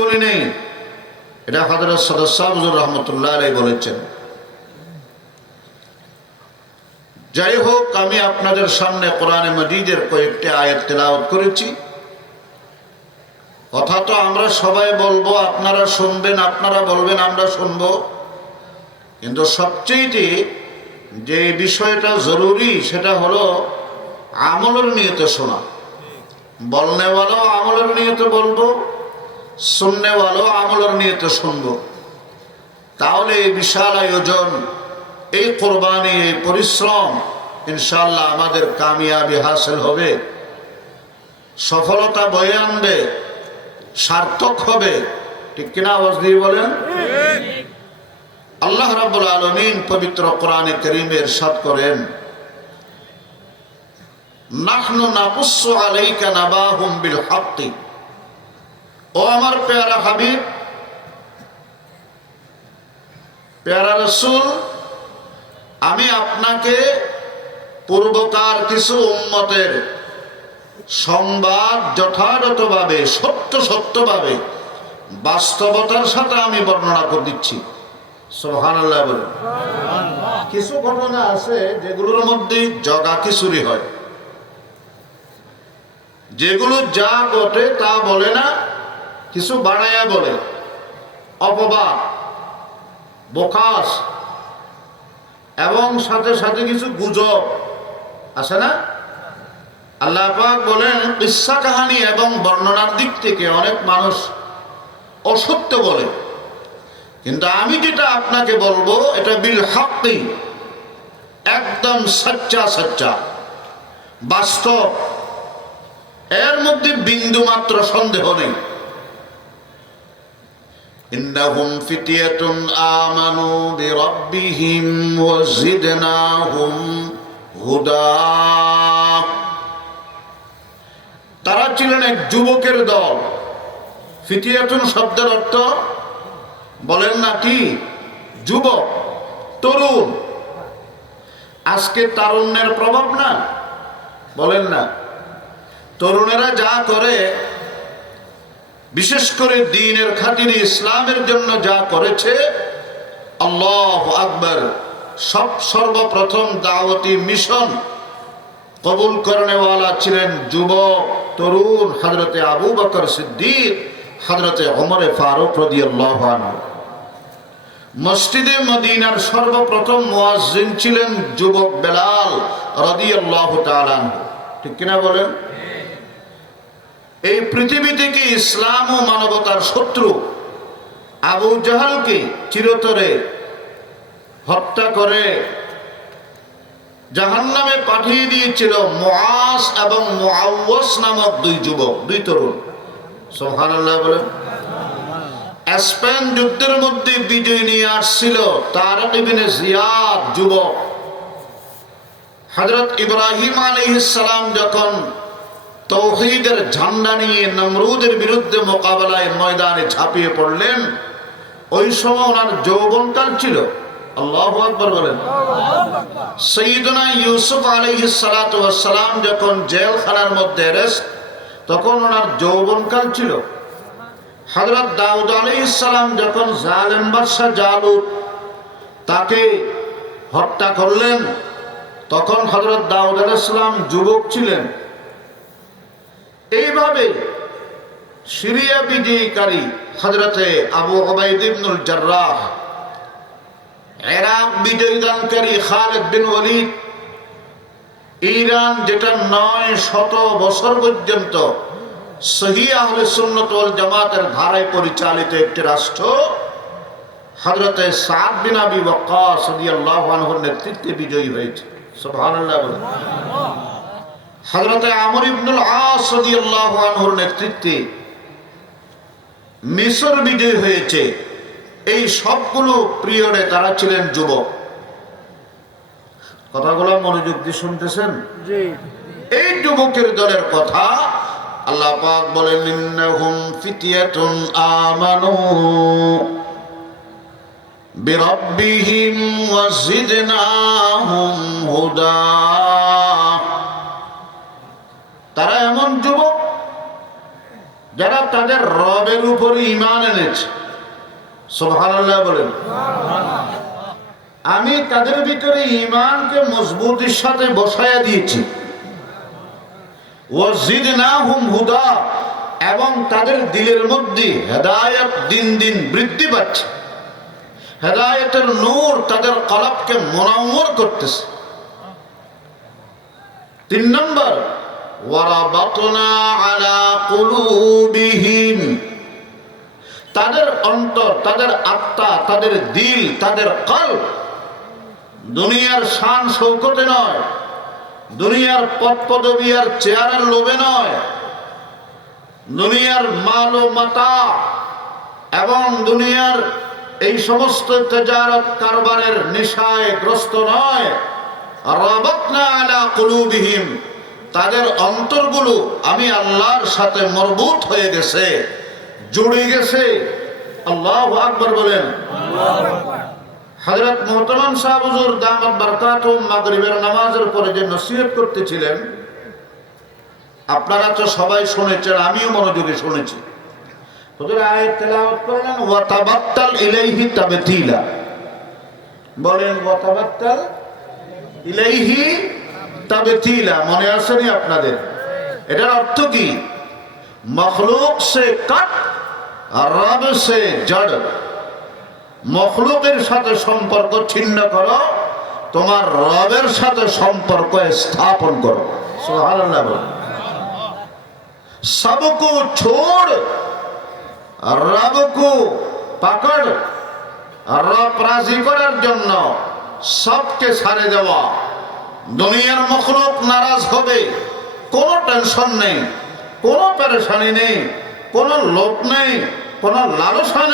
বলি নেই, এটা হযরত সদর সাহেব হুজুর রহমতুল্লাহ আলাইহি বলেছেন। যাই হোক, আমি আপনাদের সামনে কোরআনে মাজিদের কয়েকটি আয়াত তেলাওয়াত করেছি। কথা তো আমরা সবাই বলবো, আপনারা শুনবেন, আপনারা বলবেন, আমরা শুনবো। কিন্তু সবচেয়ে যে বিষয়টা জরুরি সেটা হলো আমলের নিয়তে শোনা। বলনেওয়ালাও আমলের নিয়তে বলবো, শুননেওয়ালাও আমলের নিয়তে শুনবো। তাহলে এই বিশাল আয়োজন, এই কোরবানি, এই পরিশ্রম ইনশাআল্লাহ আমাদের কামিয়াবি হাসিল হবে, সফলতা বয়ে আনবে, সার্থক হবে। ঠিক কিনা আওয়াজ দিয়ে বলেন? আল্লাহ রাব্বুল আলামিন পবিত্র কোরআনে কারীমে ইরশাদ করেন, নাহনু নাকুসসু আলাইকা নাবাহুম বিল হাক্কি। ও আমার পেয়ারা হাবিব, পেয়ারা রাসূল, আমি আপনাকে পূর্বকার কিছু উম্মতের সংবাদ যথাযথভাবে সত্যভাবে বাস্তবতার সাথে আমি বর্ণনা করে দিচ্ছি। সুবহানাল্লাহ বলেন। কিছু ঘটনা আছে যেগুলোর মধ্যে জগা খিচুড়ি হয়, যেগুলো যা ঘটে তা বলে না, কিছু বাড়াইয়া বলে, অপবাদ, বোকাস, এবং সাথে সাথে কিছু গুজব আছে না? আল্লাহ পাক বলেন, কিসসা কাহিনী এবং বর্ণনার দিক থেকে অনেক মানুষ অসত্য বলে, কিন্তু আমি যেটা আপনাকে বলবো এটা বিল হাক্কি, একদম সচ্চা বাস্তব, এর মধ্যে বিন্দু মাত্র সন্দেহ নেই। ইন্নাহুম ফিতিয়াতুন আমানু বিরাব্বিহিম ওয়া জিদনাহুম হুদা। তারা ছিলেন এক যুবকের দল। ফিতিয়াতুন শব্দের অর্থ বলেন না কি? যুবক, তরুণ। আজকে তারুণ্যের প্রভাব না, বলেন না? তরুণেরা যা করে, বিশেষ করে দ্বীনের খাতিরে ইসলামের জন্য যা করেছে, আল্লাহু আকবার। সর্বপ্রথম দাওয়াতি মিশন কবুল করনেওয়ালা ছিলেন যুবক, তরুণ, হযরতে আবু বকর সিদ্দিক, হযরতে ওমর ফারুক রাদিয়াল্লাহু আনহু। মসজিদে মদিনার সর্বপ্রথম মুয়াজ্জিন ছিলেন যুবক বেলাল রাদিয়াল্লাহু তাআলা আনহু। ঠিক কিনা বলেন? এই পৃথিবী থেকে ইসলাম ও মানবতার শত্রু আবু জাহালকে চিরতরে হত্যা করে জাহান্নামে পাঠিয়ে দিয়েছিল মুআজ এবং মুআওয়াজ নামক দুই যুবক, দুই তরুণ। সুবহানাল্লাহ বলেন। স্পেন যুদ্ধের মধ্যে বিজয় নিয়ে আসছিল তারিক ইবনে জিয়াদ, যুবক। হযরত ইব্রাহিম আলাইহিস সালাম যখন তাওহীদের ঝান্ডা নিয়ে নমরুদের বিরুদ্ধে মোকাবেলায় ময়দানে ঝাঁপিয়ে পড়লেন, ওই সময় ওনার যৌবনকাল ছিল। আল্লাহু আকবার বলেন। সাইয়্যিদুনা ইউসুফ আলাইহিস সালাতু ওয়াস সালাম যখন জেলখানার মধ্যে অ্যারেস্ট, তখন ওনার যৌবনকাল ছিল। হযরত দাউদ আলাইহিস সালাম যখন জালেম বাদশা জালুত তাকে হত্যা করলেন, তখন হযরত দাউদ আলাইহিস সালাম যুবক ছিলেন। এইভাবে সিরিয়া বিজয়ীকারী হযরতে আবু উবাইদা ইবনুল জাররাহ, ইরাক বিজয়দানকারী খালিদ বিন ওয়ালিদ, ইরান যেটা 900 বছর পর্যন্ত সহিহ আহলে সুন্নাত ওয়াল জামাতের ধারায় পরিচালিত একটি রাষ্ট্র, হযরতে সাদ বিন আবি ওয়াক্কাস রাদিয়াল্লাহু আনহুর নেতৃত্বে বিজয়ী হয়েছে। সুবহানাল্লাহ বলেন। হযরতে আমর ইবনুল আস রাদিয়াল্লাহু আনহুর নেতৃত্বে মিশর বিজয় হয়েছে। এই সবগুলো পিরিয়ডে তারা ছিলেন যুবক। কথাগুলো মনোযোগ দিয়ে শুনতেছেন? জি। এই যুবকের দলের কথা আল্লাহ পাক বলেন, ইন্নাহুম ফিতিয়াতুন আমানু বিরাব্বিহিম ওয়া জিদনাহুম হুদা। তারা এমন যুবক যারা তাদের রবের উপরে ঈমান এনেছে, সুবহানাল্লাহ বলেন। আমি তাদের ভিতরে ঈমানকে মজবুতির সাথে বসায়া দিয়েছি। ওয়াজিদনাহুম হুদা, এবং তাদের দিলের মধ্যে হেদায়েত দিন দিন বৃদ্ধি পাচ্ছে। হেদায়েতের নূর তাদের কলবকে মুনাওয়ার করতেছে। 3 নম্বর, ওয়ারাবাতনা আলা কুলুবিহিম, তাদের অন্তর, তাদের আত্মা, তাদের দিল, তাদের কলব দুনিয়ার শান শৌকতে নয়, দুনিয়ার পদ পদবী আর চেয়ারের লোভে নয়, দুনিয়ার মাল ও মাতা এবং দুনিয়ার এই সমস্ত তেজারত কারবারের নেশায় গ্রস্ত নয়। রাবাতনা আলা কুলুবিহিম, তাদের অন্তরগুলো আমি আল্লাহর সাথে মরবুত হয়ে গেছে, জুড়ে গেছে। আল্লাহু আকবার বলেন। হযরত মুহতারাম সাহেব হুজুর দামাত বারাকাতুহুম মাগরিবের নামাজের পরে যে নসিহত করতেছিলেন, আপনারা তো সবাই শুনেছেন, আমিও মনোযোগে শুনেছি। হুজুর আয়াত তেলাওয়াত করলেন, ওয়া তাবাত্তাল ইলাইহি তাবতিলা। বলেন ওয়া তাবাত্তাল ইলাইহি তাবতিলা। মনে আসেনি আপনাদের? এটার অর্থ কি? মখলুক সে কাট আর রব সে জড়। মখলুকের সাথে সম্পর্ক ছিন্ন করো, তোমার রবের সাথে সম্পর্ক স্থাপন করো। সুবহানাল্লাহ। सबको छोड़ रब को पकड़, रब राजी করার জন্য সবকে ছাড়ে দেওয়া। দুনিয়ার মখলুক নারাজ হবে, কোনো টেনশন নেই, কোনো পেরেশানি নেই, কোনো লোভ নেই, কোনো লালসা নেই।